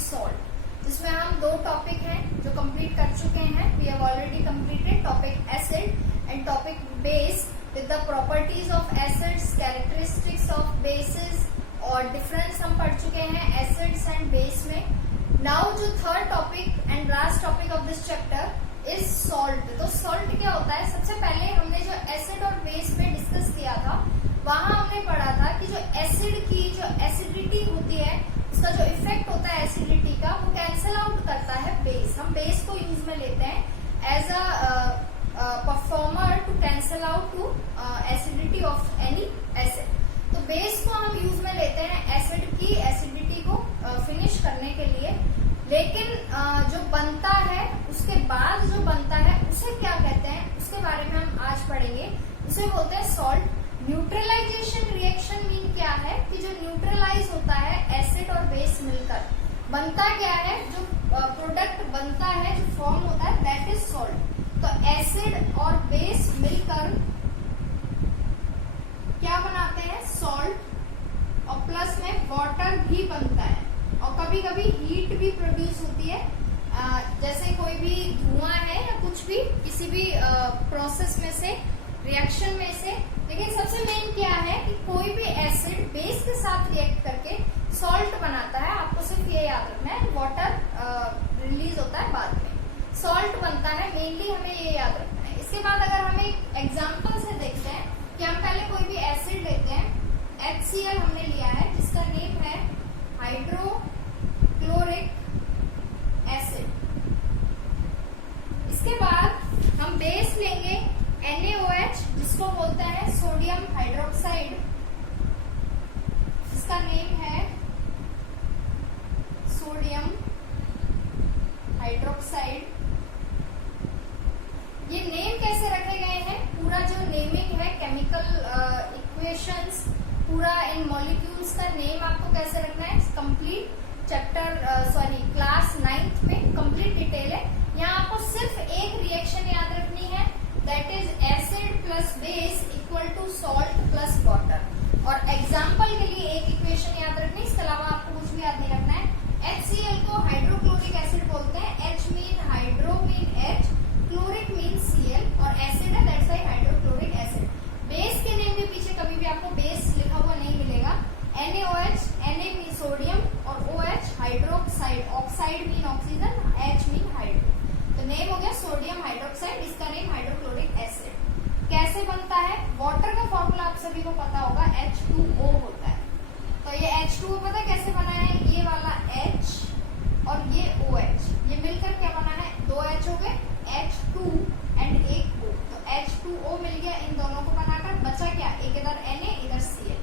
Salt, जिसमें हम 2 topic हैं जो कंप्लीट कर चुके हैं. We have already completed topic acid and topic base with the properties of acids, characteristics of bases और डिफरेंस हम पढ़ चुके हैं एसिड्स एंड बेस में. नाउ जो third topic and last topic of this chapter is salt. तो salt क्या होता है? सबसे पहले हमने जो एसिड और बेस पे डिस्कस किया था, वहां हमने पढ़ा था कि जो एसिड की जो एसिडिटी होती है, उसका जो इफेक्ट होता है एसिडिटी का, वो कैंसल आउट करता है बेस. हम बेस को यूज में लेते हैं as a performer to cancel out to acidity of any acid. तो बेस को हम यूज में लेते हैं एसिड की एसिडिटी को फिनिश करने के लिए. लेकिन जो बनता है उसके बाद जो बनता है उसे क्या कहते हैं, उसके बारे में हम आज पढ़ेंगे. उसे बोलते हैं सॉल्ट. न्यूट्रलाइजेशन रिएक्शन मीन क्या है कि जो न्यूट्रलाइज होता है एसिड और बेस मिलकर बनता क्या है, जो प्रोडक्ट बनता है, जो फॉर्म होता है, दैट इज सॉल्ट. तो एसिड और बेस मिलकर क्या बनाते हैं? सॉल्ट. और प्लस में वाटर भी बनता है और कभी कभी हीट भी प्रोड्यूस होती है. जैसे कोई भी धुआं है या कुछ भी किसी भी प्रोसेस में से, रिएक्शन में से. लेकिन सबसे मेन क्या है कि कोई भी एसिड बेस के साथ रिएक्ट करके सॉल्ट बनाता है. आपको सिर्फ ये याद रखना है, वाटर रिलीज होता है बाद में, सॉल्ट बनता है. मेनली हमें ये याद रखना है. इसके बाद अगर हम एक एग्जाम्पल से देखते हैं कि हम पहले कोई भी एसिड लेते हैं, HCl हमने लिया है जिसका नेम है हाइड्रोक्लोरिक एसिड. इसके बाद हम बेस लेंगे NaOH, जिसको बोलते हैं सोडियम हाइड्रोक्साइड, जिसका नेम है सोडियम हाइड्रोक्साइड. ये नेम कैसे रखे गए हैं? पूरा जो नेमिंग है, केमिकल इक्वेशंस, पूरा इन मॉलिक्यूल्स का नेम आपको कैसे रखना है, कंप्लीट चैप्टर क्लास 9th में कंप्लीट डिटेल है. यहाँ आपको सिर्फ एक रिएक्शन याद रखनी है, that is acid plus base equal to salt plus water. और एग्जाम्पल के लिए एक इक्वेशन याद रखनी, इसके अलावा आपको कुछ भी याद नहीं रखना है. HCl को हाइड्रोक्लोरिक एसिड बोलते हैं. H mean hydro mean H, chloric mean Cl और एसिड है, that's why hydrochloric acid. Base के नेम के पीछे कभी भी आपको बेस लिखा हुआ नहीं मिलेगा. NaOH, Na मीन सोडियम और OH hydroxide, oxide mean oxygen, H mean hydro. तो नेम हो गया सोडियम हाइड्रोक्साइड, इसका नेम हाइड्रोक्लोरिक एसिड. कैसे बनता है? वाटर का फॉर्मूला आप सभी को पता होगा, H2O होता है. तो ये H2O पता है कैसे बना है? ये वाला H और ये OH, ये मिलकर क्या बना है? 2 H हो गए, H2 एंड एक O. तो H2O मिल गया इन दोनों को बनाकर. बचा क्या? एक इधर Na, इधर Cl.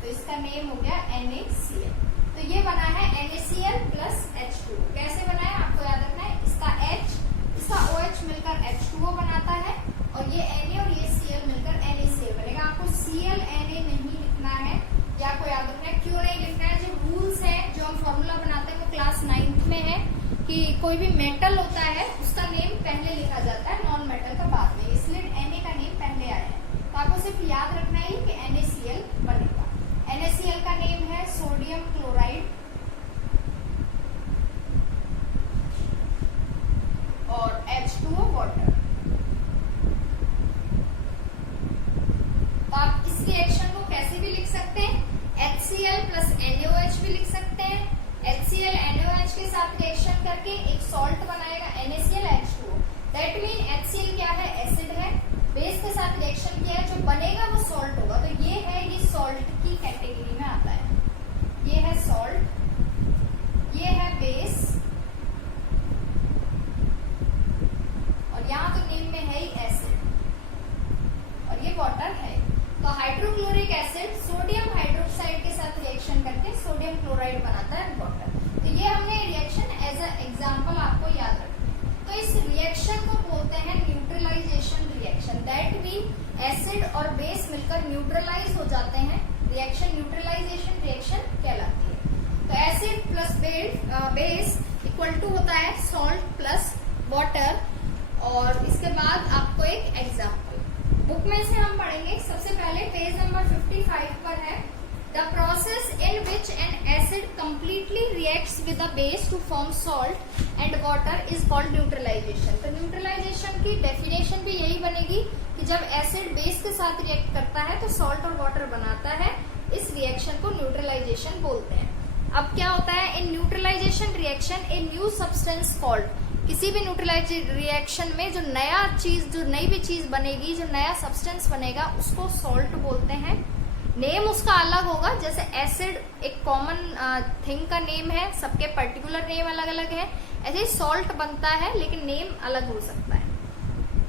तो इसका नेम हो गया NaCl. तो ये बना है NaCl प्लस H2O. कैसे बना है आपको याद रखना है. इसका H, इसका OH मिलकर H2O बनाता है और ये Na और ये Cl मिलकर NaCl बनेगा. आपको Cl Na नहीं लिखना है, या आपको याद रखना है. क्यों नहीं लिखना है? जो रूल्स है, जो हम फॉर्मूला बनाते हैं, वो क्लास 9th में है कि कोई भी मेटल होता है उसका नेम पहले लिखा जाता है, नॉन मेटल का बाद में, इसलिए Na का नेम पहले आया है. तो आपको सिर्फ याद रखना है कि NaCl बनेगा. NaCl का नेम है सोडियम क्लोराइड और H2O वाटर. तो आप इस रिएक्शन को कैसे भी लिख सकते हैं, HCl प्लस NaOH भी लिख सकते हैं. HCl NaOH के साथ रिएक्शन करके एक सॉल्ट बनाएगा, NaCl H2O. That mean HCl क्या है? एसिड है. बेस के साथ रिएक्शन किया है, जो बनेगा वो सॉल्ट होगा. तो ये है, ये सॉल्ट की कैटेगरी में आता है. ये है सॉल्ट, ये है बेस, और यहाँ तो नेम में है ही एसिड, और ये वाटर है. तो हाइड्रोक्लोरिक एसिड सोडियम हाइड्रोक्साइड के साथ रिएक्शन करके सोडियम क्लोराइड बनाता है, वाटर. तो ये हमने रिएक्शन एज अ एग्जांपल आपको याद रखना. तो इस रिएक्शन को बोलते हैं neutralisation reaction. That mean acid और बेस मिलकर न्यूट्रलाइज हो जाते हैं. रिएक्शन न्यूट्रलाइजेशन रिएक्शन कहलाती है. तो acid plus base equal to होता है सॉल्ट प्लस वाटर. और इसके बाद आपको एक एग्जाम्पल बुक में से हम पढ़ेंगे. सबसे पहले पेज नंबर 55 पर है, the process in which N acid completely reacts with a base to form salt and water is called neutralization। तो न्यूट्रलाइजेशन की डेफिनेशन भी यही बनेगी कि जब एसिड बेस के साथ रिएक्ट करता है तो सॉल्ट और वाटर बनाता है, इस रिएक्शन को न्यूट्रलाइजेशन बोलते हैं। अब क्या होता है, in neutralisation reaction a new substance called, किसी भी न्यूट्रलाइज रिएक्शन में जो नया चीज, जो नई भी चीज बनेगी, जो नया सब्सटेंस बनेगा, उसको सॉल्ट बोलते हैं। नेम उसका अलग होगा, जैसे एसिड एक कॉमन थिंग का नेम है, सबके पर्टिकुलर नेम अलग अलग है, ऐसे ही सॉल्ट बनता है लेकिन नेम अलग हो सकता है।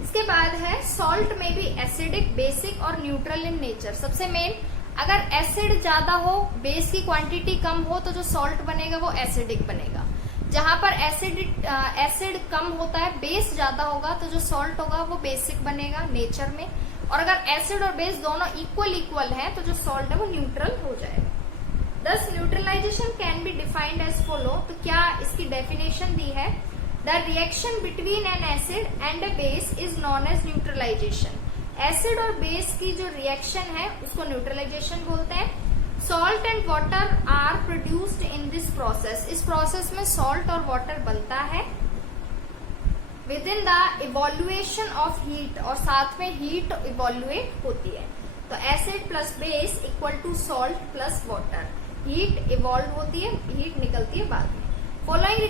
इसके बाद है सॉल्ट में भी एसिडिक, बेसिक और न्यूट्रल इन नेचर। सबसे मेन, अगर एसिड ज्यादा हो, बेस की क्वांटिटी कम हो, तो जो सॉल्ट बनेगा वो एसिडिक बनेगा। जहां पर एसिड कम होता है, बेस ज्यादा होगा, तो जो सॉल्ट होगा वो बेसिक बनेगा नेचर में। और अगर एसिड और बेस दोनों इक्वल है तो जो सॉल्ट है वो न्यूट्रल हो जाएगा। This neutralisation can be defined as follow. तो क्या इसकी डेफिनेशन दी है, the reaction between an acid and a base is known as neutralisation. Acid और बेस की जो रिएक्शन है उसको न्यूट्रलाइजेशन बोलते हैं। Salt and water are produced in this process. इस प्रोसेस में सॉल्ट और वाटर बनता है with in the evolution of heat, और साथ में हीट इवोल्यूएट होती है। तो acid plus base equal to salt plus water, heat evolve होती है, हीट निकलती है बाद में। Following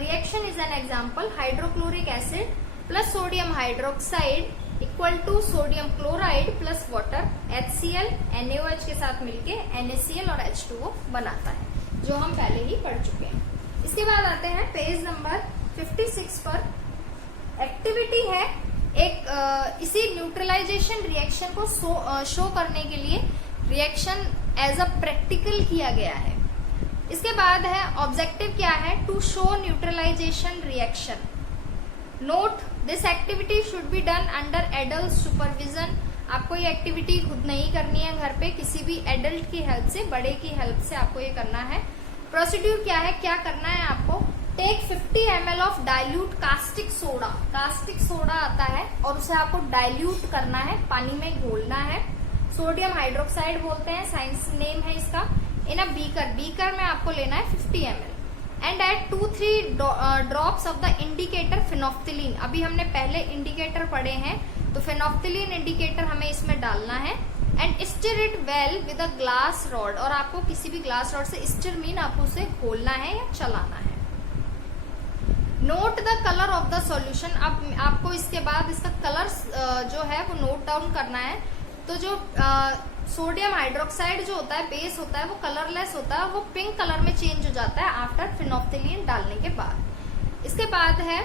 reaction is an example, hydrochloric acid plus sodium hydroxide equal to sodium chloride plus water, HCl NaOH के साथ मिलके NaCl और H2O बनाता है, जो हम पहले ही पढ़ चुके हैं। इसके बाद आते हैं पेज नंबर 56 पर। एक्टिविटी है एक इसी न्यूट्रलाइजेशन रिएक्शन को शो करने के लिए रिएक्शन एज अ प्रैक्टिकल किया गया है। इसके बाद है ऑब्जेक्टिव क्या है, to show neutralisation reaction. Note, this activity should be done under adult supervision. आपको ये एक्टिविटी खुद नहीं करनी है घर पे, किसी भी एडल्ट की हेल्प से, बड़े की हेल्प से आपको ये करना है। प्रोसीड्यूर क्या है, क्या करना है आपको, take 50 ml of dilute caustic soda. Caustic soda आता है और उसे आपको डाइल्यूट करना है, पानी में घोलना है। सोडियम हाइड्रोक्साइड बोलते हैं, साइंस नेम है इसका। इन अ बीकर में आपको लेना है 50 ml and add 2-3 drops of the indicator phenolphthalein. अभी हमने पहले इंडिकेटर पढ़े हैं, तो फिनोफ्थिलीन इंडिकेटर हमें इसमें डालना है। And stir it well with a glass rod, और आपको किसी भी ग्लास रॉड से, स्टिर मीन आपको उसे खोलना है या चलाना है। Note the colour of the solution. अब आपको इसके बाद इसका कलर जो है वो नोट डाउन करना है। तो जो सोडियम हाइड्रोक्साइड जो होता है, बेस होता है, वो कलरलेस होता है, वो पिंक कलर में चेंज हो जाता है आफ्टर फिनोफ्थिलीन डालने के बाद। इसके बाद है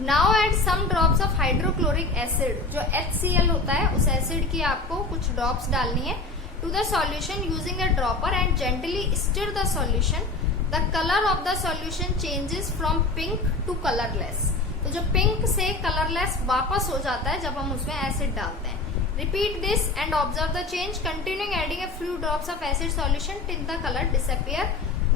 now add some drops of hydrochloric acid. जो HCl होता है, उस एसिड की आपको कुछ ड्रॉप्स डालनी है to the solution using a dropper and gently stir the solution. The colour of the solution changes from pink to colourless. तो जो पिंक से कलरलेस वापस हो जाता है जब हम उसमें एसिड डालते हैं। Repeat this and observe the change, continuing adding a few drops of acid solution till the color disappear.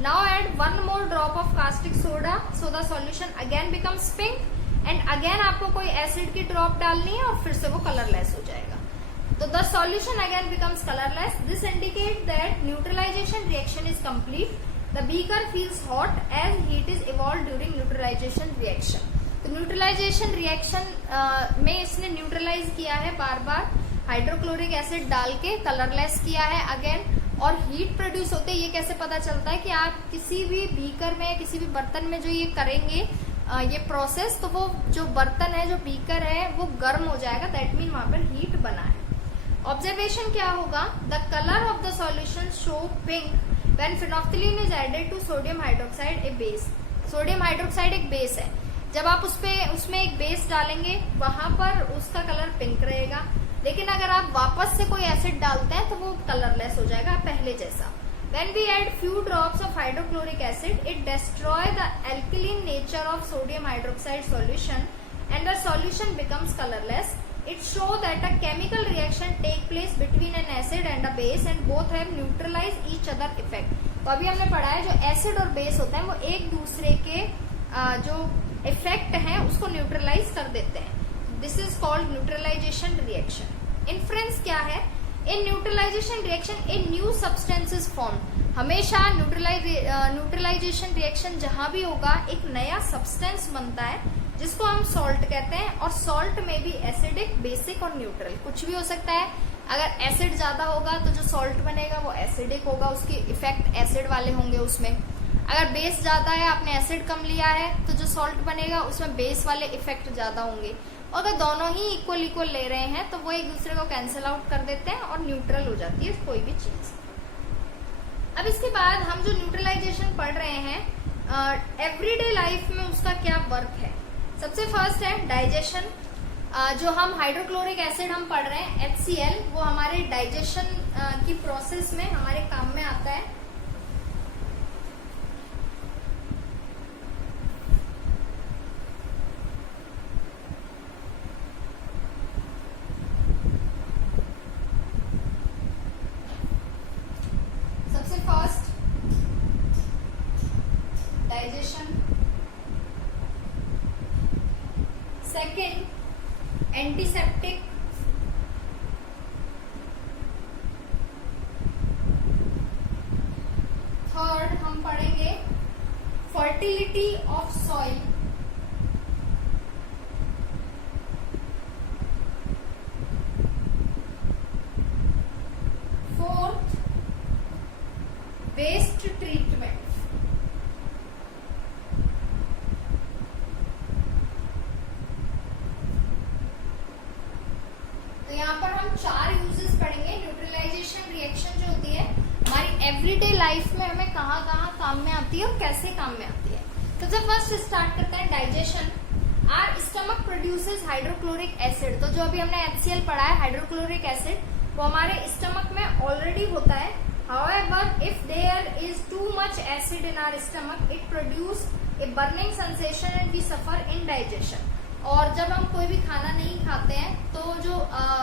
Now add 1 more drop of caustic soda so the solution again becomes pink and again आपको कोई acid की drop डालनी है और फिर से वो colourless हो जाएगा। तो the solution again becomes colorless. This indicates that neutralization reaction is complete. The beaker feels hot as heat is evolved during neutralization reaction. तो न्यूट्रलाइजेशन रिएक्शन में इसने न्यूट्रलाइज किया है, बार बार हाइड्रोक्लोरिक एसिड डाल के कलरलेस किया है अगेन, और हीट प्रोड्यूस होते हैं। ये कैसे पता चलता है कि आप किसी भी बीकर में, किसी भी बर्तन में जो ये करेंगे ये प्रोसेस, तो वो जो बर्तन है, जो बीकर है, वो गर्म हो जाएगा, दैट मीन वहां पर हीट बना है। ऑब्जर्वेशन क्या होगा, the colour of the solution show pink when phenolphthalein is added to sodium hydroxide a base. Sodium hydroxide एक बेस है, जब आप उसमें एक बेस डालेंगे वहां पर उसका कलर पिंक रहेगा, लेकिन अगर आप वापस से कोई एसिड डालते हैं तो वो कलरलेस हो जाएगा पहले जैसा। When we add few drops of hydrochloric acid, it destroy the alkaline nature of sodium hydroxide solution and the solution becomes colorless. It shows that a chemical reaction take place between an acid and a base and both have neutralized each other effect. तो अभी हमने पढ़ा है जो acid और base होते हैं वो एक दूसरे के जो इफेक्ट है उसको न्यूट्रलाइज कर देते हैं। This is called neutralisation reaction. Inference क्या है, in neutralisation reaction a new substance is form. हमेशा न्यूट्रलाइजेशन रिएक्शन जहां भी होगा एक नया सब्सटेंस बनता है जिसको हम सॉल्ट कहते हैं। और सॉल्ट में भी एसिडिक, बेसिक और न्यूट्रल कुछ भी हो सकता है। अगर एसिड ज्यादा होगा तो जो सॉल्ट बनेगा वो एसिडिक होगा, उसके इफेक्ट एसिड वाले होंगे उसमें। अगर बेस ज्यादा है, आपने एसिड कम लिया है, तो जो सॉल्ट बनेगा उसमें बेस वाले इफेक्ट ज्यादा होंगे। और अगर दोनों ही इक्वल ले रहे हैं तो वो एक दूसरे को कैंसिल आउट कर देते हैं और न्यूट्रल हो जाती है कोई भी चीज। अब इसके बाद हम जो न्यूट्रलाइजेशन पढ़ रहे हैं एवरीडे लाइफ में उसका क्या वर्क है। सबसे फर्स्ट है डाइजेशन। जो हम हाइड्रोक्लोरिक एसिड हम पढ़ रहे हैं HCl, वो हमारे डाइजेशन की प्रोसेस में हमारे काम में आता है। सबसे first digestion, second antiseptic, third हम पढ़ेंगे fertility of soil, fourth waste treatment. तो यहाँ पर हम 4 यूजेस पढ़ेंगे। न्यूट्रलाइजेशन रिएक्शन जो होती है हमारी एवरीडे लाइफ में हमें कहाँ कहाँ काम में आती है और कैसे काम में आती है। तो जब फर्स्ट स्टार्ट करते हैं digestion. Are stomach produces hydrochloric acid. तो जो अभी हमने HCl पढ़ा है हाइड्रोक्लोरिक एसिड, वो हमारे स्टमक में ऑलरेडी होता है। However, if there is too much acid in our stomach, it produce a burning sensation and we suffer indigestion. और जब हम कोई भी खाना नहीं खाते हैं तो जो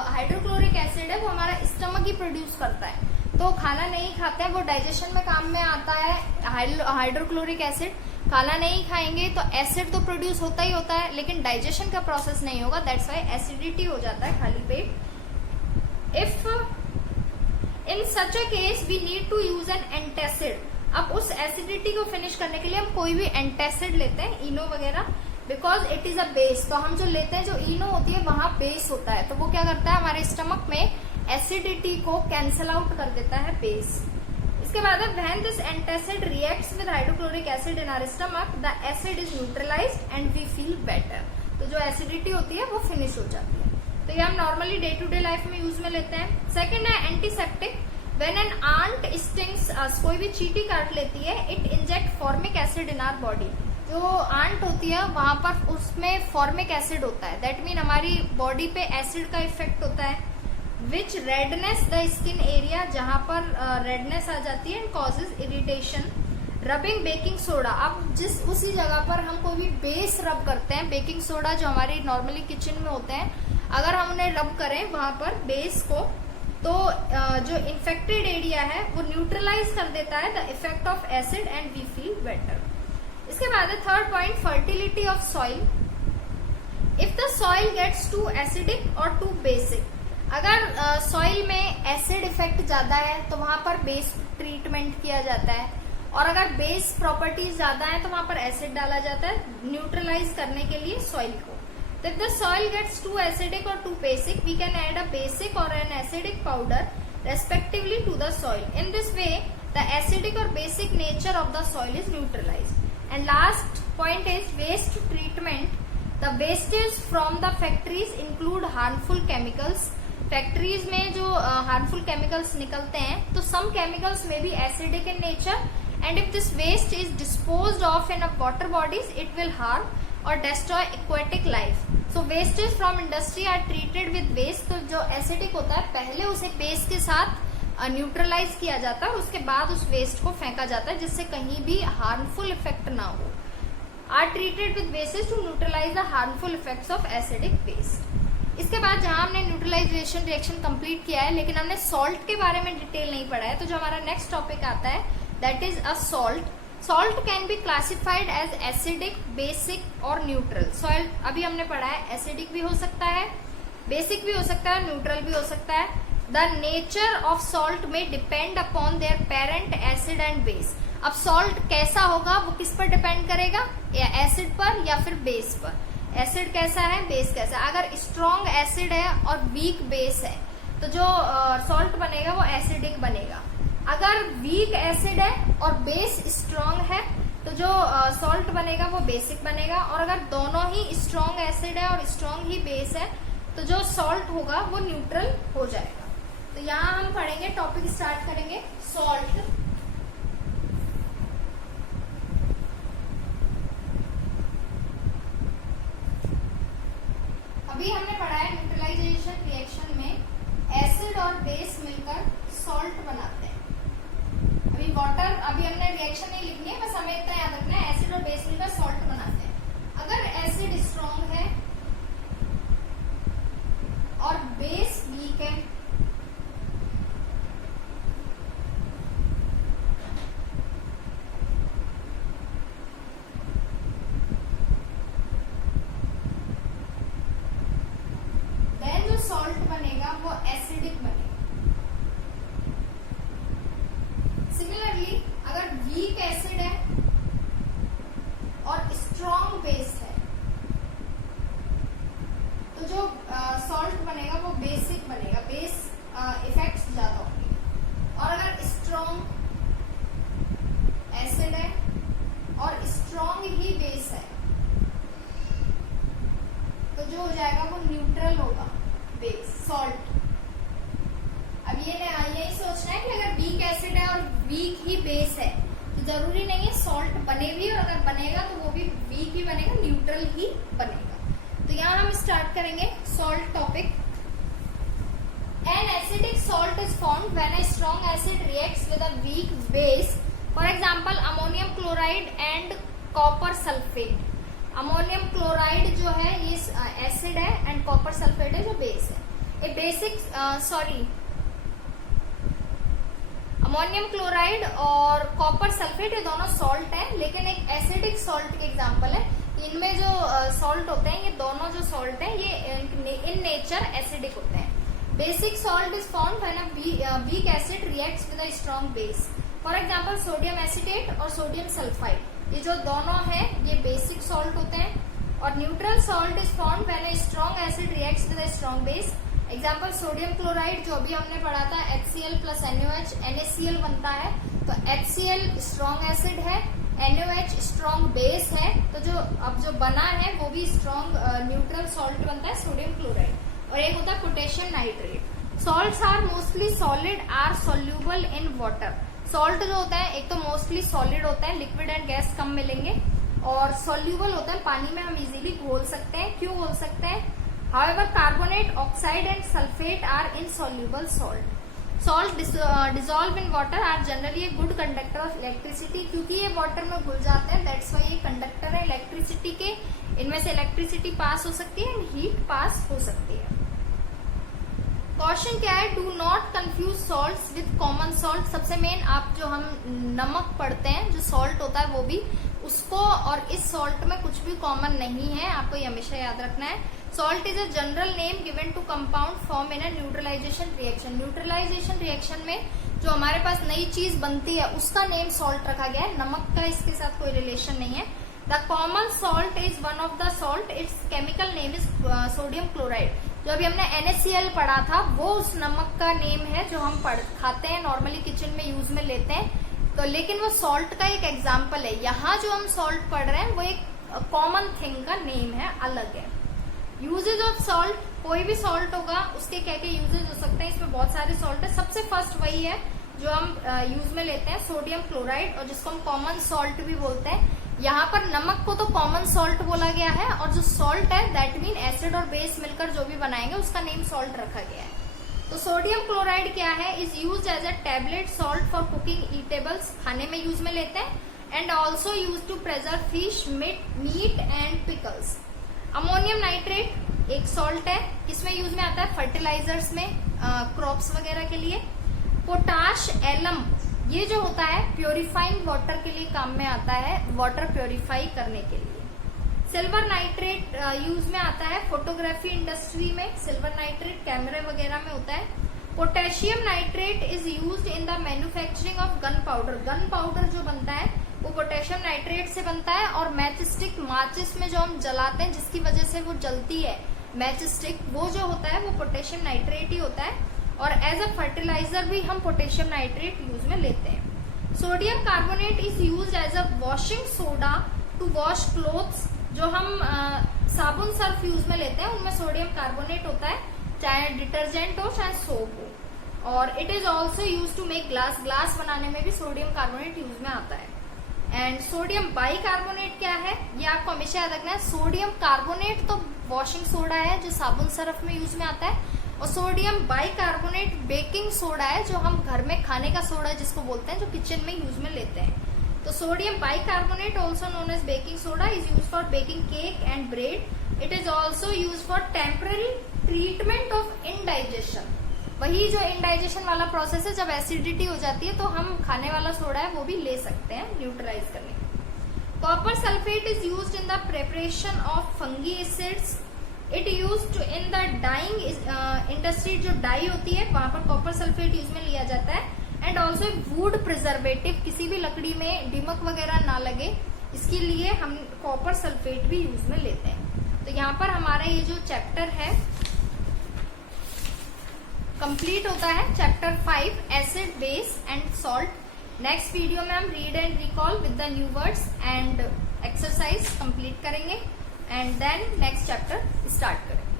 हाइड्रोक्लोरिक एसिड है वो हमारा स्टमक ही प्रोड्यूस करता है। तो खाना नहीं खाते हैं, वो डाइजेशन में काम में आता है हाइड्रोक्लोरिक एसिड। खाना नहीं खाएंगे तो एसिड तो प्रोड्यूस होता ही होता है, लेकिन डाइजेशन का प्रोसेस नहीं होगा। दैट्स वाई एसिडिटी हो जाता है खाली पेट। If in such a case we need to use an antacid. अब उस एसिडिटी को फिनिश करने के लिए हम कोई भी एंटासिड लेते हैं, इनो वगैरह, because it is a base. तो हम जो लेते हैं, जो इनो होती है वहां बेस होता है, तो वो क्या करता है हमारे स्टमक में एसिडिटी को कैंसल आउट कर देता है बेस। इसके बाद when this antacid reacts with hydrochloric acid in our stomach, the acid is neutralised and we feel better. तो जो एसिडिटी होती है वो फिनिश हो जाती है। तो ये हम normally day to day life में यूज में लेते हैं। सेकंड है antiseptic. When an ant stings us, कोई भी चींटी काट लेती है, it inject formic acid in our body. जो आंट होती है वहां पर उसमें फॉर्मिक एसिड होता है, दैट मीन हमारी बॉडी पे एसिड का इफेक्ट होता है। Which redness the skin area, जहां पर रेडनेस आ जाती है, and causes irritation. Rubbing baking soda. अब जिस उसी जगह पर हम कोई भी बेस रब करते हैं, बेकिंग सोडा जो हमारी नॉर्मली किचन में होते हैं, अगर हम उन्हें रब करें वहां पर बेस को, तो जो इन्फेक्टेड एरिया है वो न्यूट्रलाइज कर देता है the effect of acid and we feel better. इसके बाद है third point fertility of soil. If the soil gets too acidic और टू बेसिक, अगर सॉइल में एसिड इफेक्ट ज्यादा है तो वहां पर बेस ट्रीटमेंट किया जाता है, और अगर बेस प्रॉपर्टीज ज्यादा है तो वहां पर एसिड डाला जाता है न्यूट्रलाइज करने के लिए सॉइल को। तो if the soil gets too acidic or too basic, we can add a basic or an acidic powder respectively to the soil. In this way, the acidic or basic nature of the soil is neutralized. And last point is waste treatment. The wastage from the factories include harmful chemicals. Factories में जो harmful chemicals निकलते हैं, तो some chemicals may be acidic in nature, and if this waste is disposed of in a water bodies, it will harm और destroy aquatic life. So wastage from industry are treated with waste. तो जो acidic होता है पहले उसे base के साथ neutralise किया जाता है, उसके बाद उस वेस्ट को फेंका जाता है जिससे कहीं भी हार्मफुल इफेक्ट ना हो। Are treated with bases to neutralise the harmful effects of acidic waste. इसके बाद जहां हमने न्यूट्रलाइजेशन रिएक्शन कंप्लीट किया है, लेकिन हमने सॉल्ट के बारे में डिटेल नहीं पढ़ा है, तो जो हमारा नेक्स्ट टॉपिक आता है that is a salt. Salt can be classified as acidic, basic और न्यूट्रल। सॉल्ट अभी हमने पढ़ा है एसिडिक भी हो सकता है, बेसिक भी हो सकता है, न्यूट्रल भी हो सकता है। द नेचर ऑफ सॉल्ट में depend upon their parent acid and base. अब सॉल्ट कैसा होगा वो किस पर डिपेंड करेगा, या एसिड पर या फिर बेस पर। एसिड कैसा है, बेस कैसा है। अगर स्ट्रॉन्ग एसिड है और वीक बेस है तो जो सॉल्ट बनेगा वो एसिडिक बनेगा। अगर वीक एसिड है और बेस स्ट्रॉन्ग है तो जो सॉल्ट बनेगा वो बेसिक बनेगा। और अगर दोनों ही स्ट्रॉन्ग एसिड है और स्ट्रॉन्ग ही बेस है तो जो सॉल्ट होगा वो न्यूट्रल हो जाएगा। तो यहाँ हम पढ़ेंगे, टॉपिक स्टार्ट करेंगे सॉल्ट। अभी हमने पढ़ा है न्यूट्रलाइजेशन रिएक्शन में एसिड और बेस मिलकर सॉल्ट बनाते हैं। अभी वाटर, अभी हमने रिएक्शन नहीं लिखनी है, बस हमें इतना याद रखना है एसिड और बेस मिलकर सॉल्ट बनाते हैं। अगर एसिड स्ट्रॉन्ग है और बेस वीक है देन जो सॉल्ट बनेगा वो एसिडिक बनेगा। सिमिलरली अगर वीक एसिड है और स्ट्रॉन्ग बेस है तो जो सॉल्ट बनेगा वो बेसिक बनेगा, बेस इफेक्ट्स ज्यादा होंगे। और अगर स्ट्रॉन्ग एसिड है और स्ट्रॉन्ग ही बेस है तो जो हो जाएगा वो न्यूट्रल होगा बेस सॉल्ट। अब ये यही सोचना है कि अगर वीक एसिड है और वीक ही बेस है तो जरूरी नहीं है सॉल्ट बने भी, और अगर बनेगा तो वो भी वीक ही बनेगा, न्यूट्रल ही बनेगा। तो यहाँ हम स्टार्ट करेंगे salt topic. An acidic salt is formed when a strong acid reacts with a weak base, for example ammonium chloride and copper sulphate. Ammonium chloride जो है ये एसिड है एंड कॉपर सल्फेट है जो बेस है। ए basic ammonium chloride और copper sulphate ये दोनों सॉल्ट हैं, लेकिन एक एसिडिक सॉल्ट के एग्जांपल है। इनमें जो सॉल्ट होते हैं, ये दोनों जो सॉल्ट हैं ये इन नेचर एसिडिक होते हैं। Basic salt is formed when a weak acid reacts with a strong base, for example sodium acetate और सोडियम सल्फाइड। ये जो दोनों हैं ये बेसिक सॉल्ट होते हैं। और neutral salt is formed when a strong acid reacts with a strong base. Example sodium chloride जो भी हमने पढ़ा था HCl प्लस NaOH NaCl बनता है, तो HCl स्ट्रॉन्ग एसिड है, NaOH स्ट्रॉन्ग बेस है, तो जो अब जो बना है वो भी स्ट्रॉन्ग न्यूट्रल सॉल्ट बनता है सोडियम क्लोराइड। और एक होता है potassium nitrate. Salts are mostly solid are soluble in water. Salt जो होता है एक तो मोस्टली सॉलिड होता है, लिक्विड एंड गैस कम मिलेंगे, और सोल्यूबल होता है, पानी में हम इजीली घोल सकते हैं। क्यों घोल सकते हैं? However, carbonate, oxide and sulfate are insoluble salt. Salt dissolve in water are generally a good conductor of electricity, क्योंकि ये वाटर में घुल जाते हैं, that's why ये कंडक्टर है इलेक्ट्रिसिटी के। इनमें से इलेक्ट्रिसिटी पास हो सकती है एंड हीट पास हो सकती है। कॉशन क्या है? Do not confuse salts with common salt. सबसे मेन, आप जो हम नमक पढ़ते हैं, जो सॉल्ट होता है वो भी, उसको और इस सॉल्ट में कुछ भी कॉमन नहीं है, आपको ये हमेशा याद रखना है। Salt is a general name given to compound form in a neutralisation reaction. Neutralisation reaction में जो हमारे पास नई चीज बनती है उसका नेम सॉल्ट रखा गया है, नमक का इसके साथ कोई रिलेशन नहीं है। The common salt is one of the salt, it's chemical name is sodium chloride. जो अभी हमने NaCl पढ़ा था वो उस नमक का नेम है जो हम खाते हैं, नॉर्मली किचन में यूज में लेते हैं, तो लेकिन वो सॉल्ट का एक एग्जाम्पल है। यहाँ जो हम सॉल्ट पढ़ रहे हैं वो एक कॉमन थिंग का नेम है, अलग है। यूजेज ऑफ सॉल्ट, कोई भी सॉल्ट होगा उसके क्या क्या यूजेज हो सकते हैं, इसमें बहुत सारे सॉल्ट है। सबसे फर्स्ट वही है जो हम यूज में लेते हैं, सोडियम क्लोराइड, और जिसको हम कॉमन सॉल्ट भी बोलते हैं। यहाँ पर नमक को तो कॉमन सॉल्ट बोला गया है, और जो सॉल्ट है दैट मीन एसिड और बेस मिलकर जो भी बनाएंगे उसका नेम सॉल्ट रखा गया है। तो सोडियम क्लोराइड क्या है? Is use as a tablet salt for cooking eatables, खाने में यूज में लेते हैं, and also use to preserve fish, meat and pickles. Ammonium nitrate एक सॉल्ट है, किसमें यूज में आता है? फर्टिलाइजर्स में, क्रॉप्स वगैरह के लिए। पोटाश एलम, ये जो होता है प्योरीफाइंग वाटर के लिए काम में आता है, वाटर प्योरीफाई करने के लिए। सिल्वर नाइट्रेट यूज में आता है फोटोग्राफी इंडस्ट्री में, सिल्वर नाइट्रेट कैमरे वगैरह में होता है। Potassium nitrate is used in the manufacturing of gun powder. Gun powder जो बनता है वो पोटेशियम नाइट्रेट से बनता है। और मैच स्टिक, माचिस में जो हम जलाते हैं जिसकी वजह से वो जलती है मैच स्टिक, वो जो होता है वो पोटेशियम नाइट्रेट ही होता है। और एज अ फर्टिलाइजर भी हम पोटेशियम नाइट्रेट यूज में लेते हैं। Sodium carbonate is use as a washing soda to wash clothes. जो हम साबुन सर्फ यूज में लेते हैं उनमें सोडियम कार्बोनेट होता है, चाहे डिटर्जेंट हो चाहे सोप हो। और it is also use to make glass. Glass बनाने में भी सोडियम कार्बोनेट यूज में आता है। एंड सोडियम बाइकार्बोनेट क्या है, ये आपको हमेशा याद रखना है। सोडियम कार्बोनेट तो वॉशिंग सोडा है जो साबुन सर्फ में यूज में आता है, और सोडियम बाइकार्बोनेट बेकिंग सोडा है जो हम घर में खाने का सोडा जिसको बोलते हैं, जो किचन में यूज में लेते हैं। तो sodium bicarbonate also known as baking soda is use for baking cake and bread. It is also use for temporary treatment of indigestion. वही जो इनडाइजेशन वाला प्रोसेस है, जब एसिडिटी हो जाती है तो हम खाने वाला सोडा है वो भी ले सकते हैं न्यूट्रलाइज करने। Copper sulphate is used in the preparation of fungi acids. It used in the dyeing industry. जो डाई होती है वहां पर कॉपर सल्फेट यूज में लिया जाता है। एंड ऑल्सो वुड प्रिजर्वेटिव, किसी भी लकड़ी में दीमक वगैरह ना लगे इसके लिए हम कॉपर सल्फेट भी यूज में लेते हैं। तो यहाँ पर हमारा ये जो चैप्टर है कंप्लीट होता है, chapter 5 acid, base and salt. Next video में हम read and recall with the new words and exercise complete करेंगे and then next chapter start करेंगे।